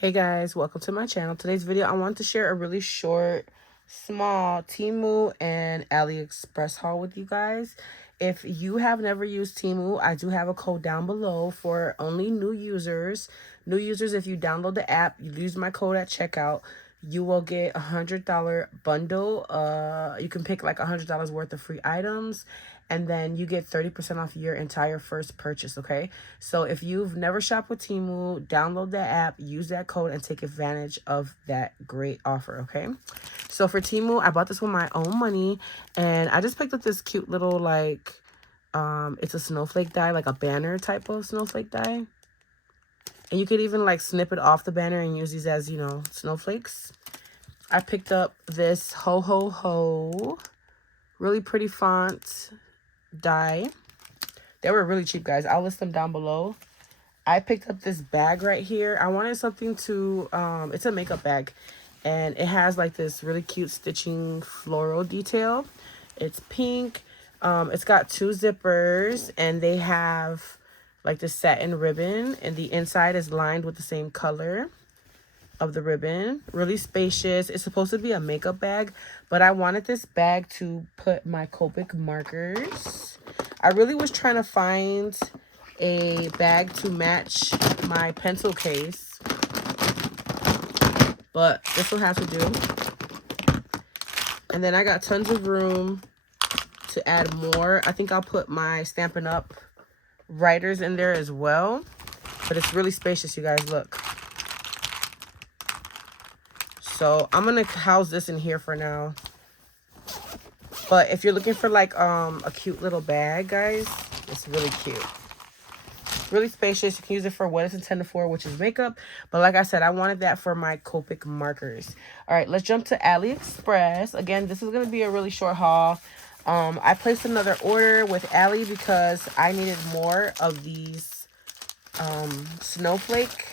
Hey guys, welcome to my channel. Today's video, I want to share a really short, small Temu and Aliexpress haul with you guys. If you have never used Temu, I do have a code down below for only new users. New users, if you download the app, you use my code at checkout, you will get $100 bundle. You can pick like $100 worth of free items, and then you get 30% off your entire first purchase, okay? So if you've never shopped with Temu, download that app, use that code, and take advantage of that great offer, okay? So for Temu, I bought this with my own money, and I just picked up this cute little, like, it's a snowflake die, like a banner type of snowflake die. And you could even, like, snip it off the banner and use these as, you know, snowflakes. I picked up this Ho Ho Ho, really pretty font die. They were really cheap, guys. I'll list them down below. I picked up this bag right here. I wanted something to it's a makeup bag, and it has like this really cute stitching floral detail. It's pink. It's got two zippers, and they have like this satin ribbon, and the inside is lined with the same color of the ribbon. Really spacious. It's supposed to be a makeup bag, but I wanted this bag to put my Copic markers. I really was trying to find a bag to match my pencil case, but this will have to do. And then I got tons of room to add more. I think I'll put my Stampin' Up! Writers in there as well, but it's really spacious, you guys. Look. So I'm gonna house this in here for now. But if you're looking for like a cute little bag, guys, it's really cute. Really spacious. You can use it for what it's intended for, which is makeup. But like I said, I wanted that for my Copic markers. All right, let's jump to Aliexpress. Again, this is gonna be a really short haul. I placed another order with Ali because I needed more of these snowflake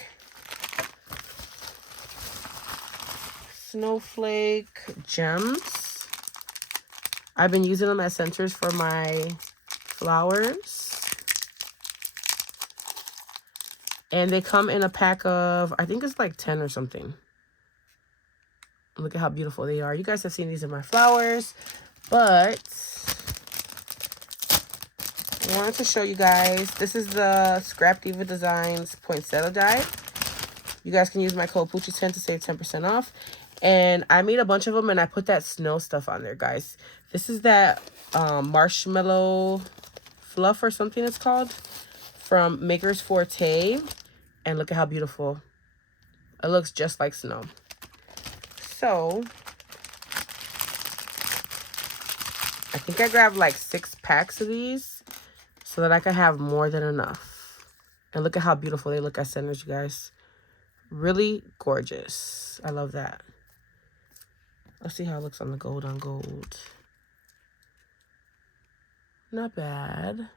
gems. I've been using them as centers for my flowers, and they come in a pack of, I think it's like 10 or something. Look at how beautiful they are. You guys have seen these in my flowers, but I wanted to show you guys. This is the Scrap Diva Designs poinsettia die. You guys can use my code Poochie10 to save 10% off. And I made a bunch of them, and I put that snow stuff on there, guys. This is that marshmallow fluff or something it's called from Maker's Forte. And look at how beautiful. It looks just like snow. So I think I grabbed like 6 packs of these so that I could have more than enough. And look at how beautiful they look as centers, you guys. Really gorgeous. I love that. Let's see how it looks on the gold on gold. Not bad.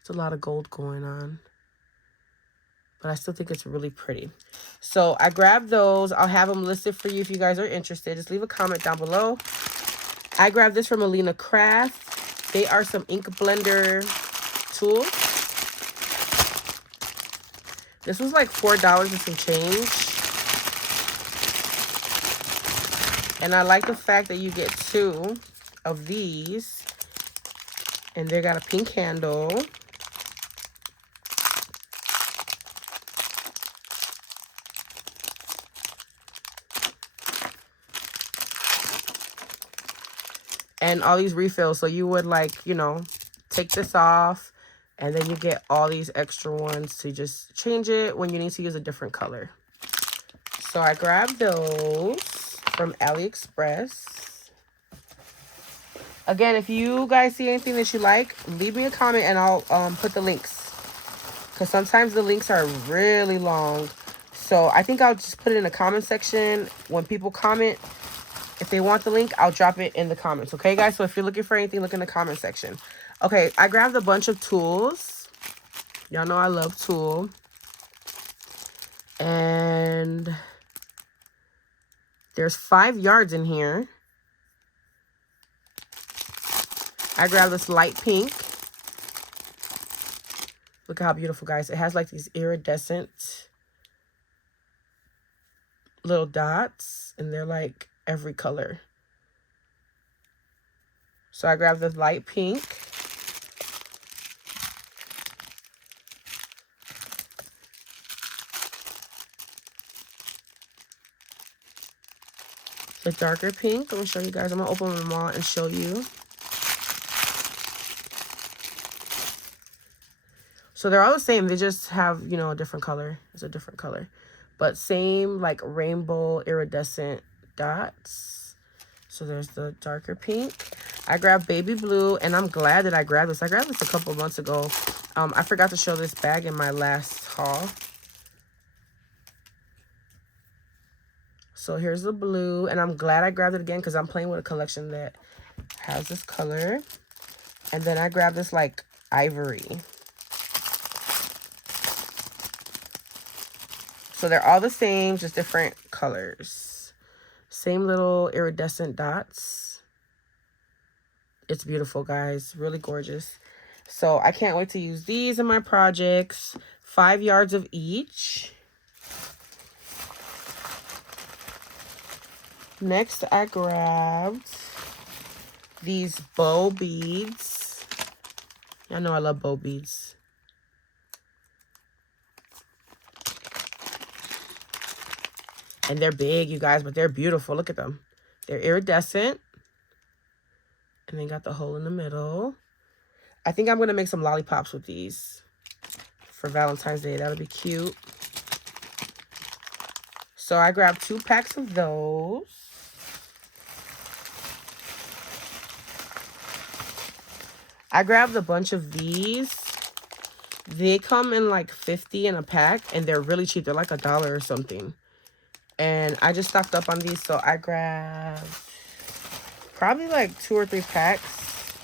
It's a lot of gold going on, but I still think it's really pretty. So I grabbed those. I'll have them listed for you if you guys are interested. Just leave a comment down below. I grabbed this from Alina Craft. They are some ink blender tools. This was like $4 and some change. And I like the fact that you get 2 of these. And they got a pink handle. And all these refills. So you would, like, you know, take this off, and then you get all these extra ones to just change it when you need to use a different color. So I grabbed those from Aliexpress. Again, if you guys see anything that you like, leave me a comment and I'll put the links. Because sometimes the links are really long. So I think I'll just put it in the comment section. When people comment, if they want the link, I'll drop it in the comments. Okay, guys? So if you're looking for anything, look in the comment section. Okay, I grabbed a bunch of tools. Y'all know I love Tulle. And there's 5 yards in here. I grabbed this light pink. Look at how beautiful, guys. It has like these iridescent little dots, and they're like every color. So I grabbed the light pink. The darker pink. I'm gonna show you guys. I'm gonna open them all and show you. So they're all the same. They just have, you know, a different color. It's a different color. But same like rainbow iridescent dots. So there's the darker pink. I grabbed baby blue, and I'm glad that I grabbed this. I grabbed this a couple months ago. I forgot to show this bag in my last haul. So here's the blue, and I'm glad I grabbed it again because I'm playing with a collection that has this color. And then I grabbed this like ivory. So they're all the same, just different colors. Same little iridescent dots. It's beautiful, guys. Really gorgeous. So I can't wait to use these in my projects. 5 yards of each. Next, I grabbed these bow beads. Y'all know I love bow beads. And they're big, you guys, but they're beautiful. Look at them. They're iridescent. And they got the hole in the middle. I think I'm going to make some lollipops with these for Valentine's Day. That'll be cute. So I grabbed 2 packs of those. I grabbed a bunch of these. They come in like 50 in a pack, and they're really cheap. They're like $1 or something. And I just stocked up on these, so I grabbed probably like 2 or 3 packs.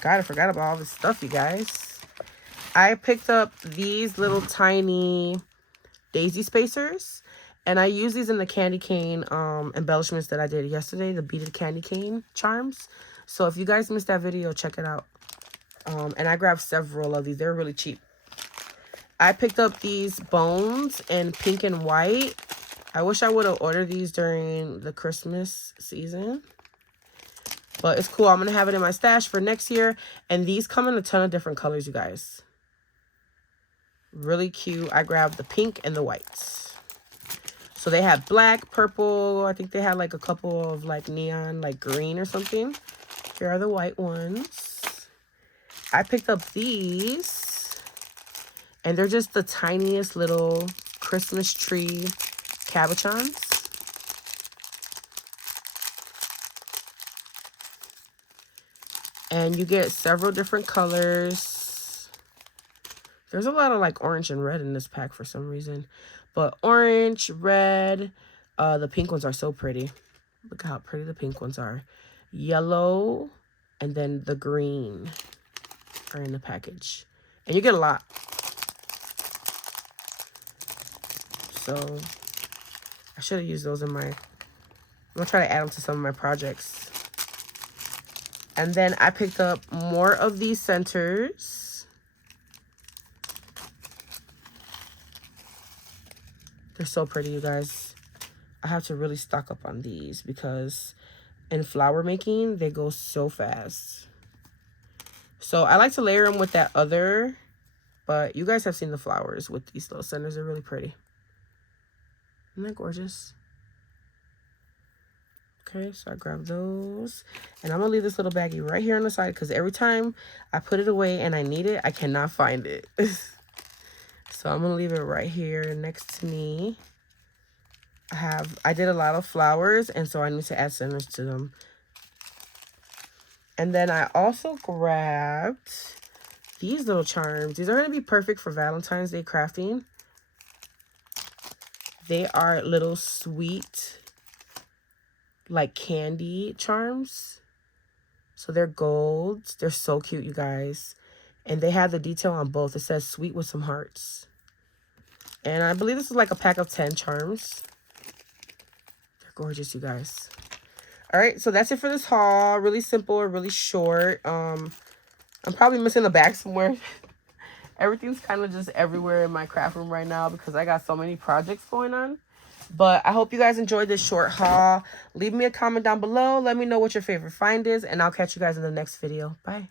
God, I forgot about all this stuff, you guys. I picked up these little tiny daisy spacers, and I use these in the candy cane embellishments that I did yesterday, the beaded candy cane charms. So if you guys missed that video, check it out. And I grabbed several of these. They're really cheap. I picked up these bones in pink and white. I wish I would have ordered these during the Christmas season. But it's cool. I'm going to have it in my stash for next year. And these come in a ton of different colors, you guys. Really cute. I grabbed the pink and the whites. So they have black, purple. I think they had like a couple of like neon, like green or something. Here are the white ones. I picked up these. And they're just the tiniest little Christmas tree cabochons. And you get several different colors. There's a lot of like orange and red in this pack for some reason. But orange, red, the pink ones are so pretty. Look how pretty the pink ones are. Yellow, and then the green are in the package. And you get a lot. So I should have used those in my, I'm going to try to add them to some of my projects. And then I picked up more of these centers. They're so pretty, you guys. I have to really stock up on these because in flower making, they go so fast. So I like to layer them with that other, but you guys have seen the flowers with these little centers. They're really pretty. Isn't that gorgeous? Okay, so I grabbed those. And I'm going to leave this little baggie right here on the side because every time I put it away and I need it, I cannot find it. So I'm going to leave it right here next to me. I did a lot of flowers, and so I need to add centers to them. And then I also grabbed these little charms. These are going to be perfect for Valentine's Day crafting. They are little sweet, like candy charms. So they're gold. They're so cute, you guys. And they have the detail on both. It says sweet with some hearts. And I believe this is like a pack of 10 charms. They're gorgeous, you guys. All right, so that's it for this haul. Really simple, really short. I'm probably missing a bag somewhere. Everything's kind of just everywhere in my craft room right now because I got so many projects going on. But I hope you guys enjoyed this short haul. Leave me a comment down below. Let me know what your favorite find is, and I'll catch you guys in the next video. Bye.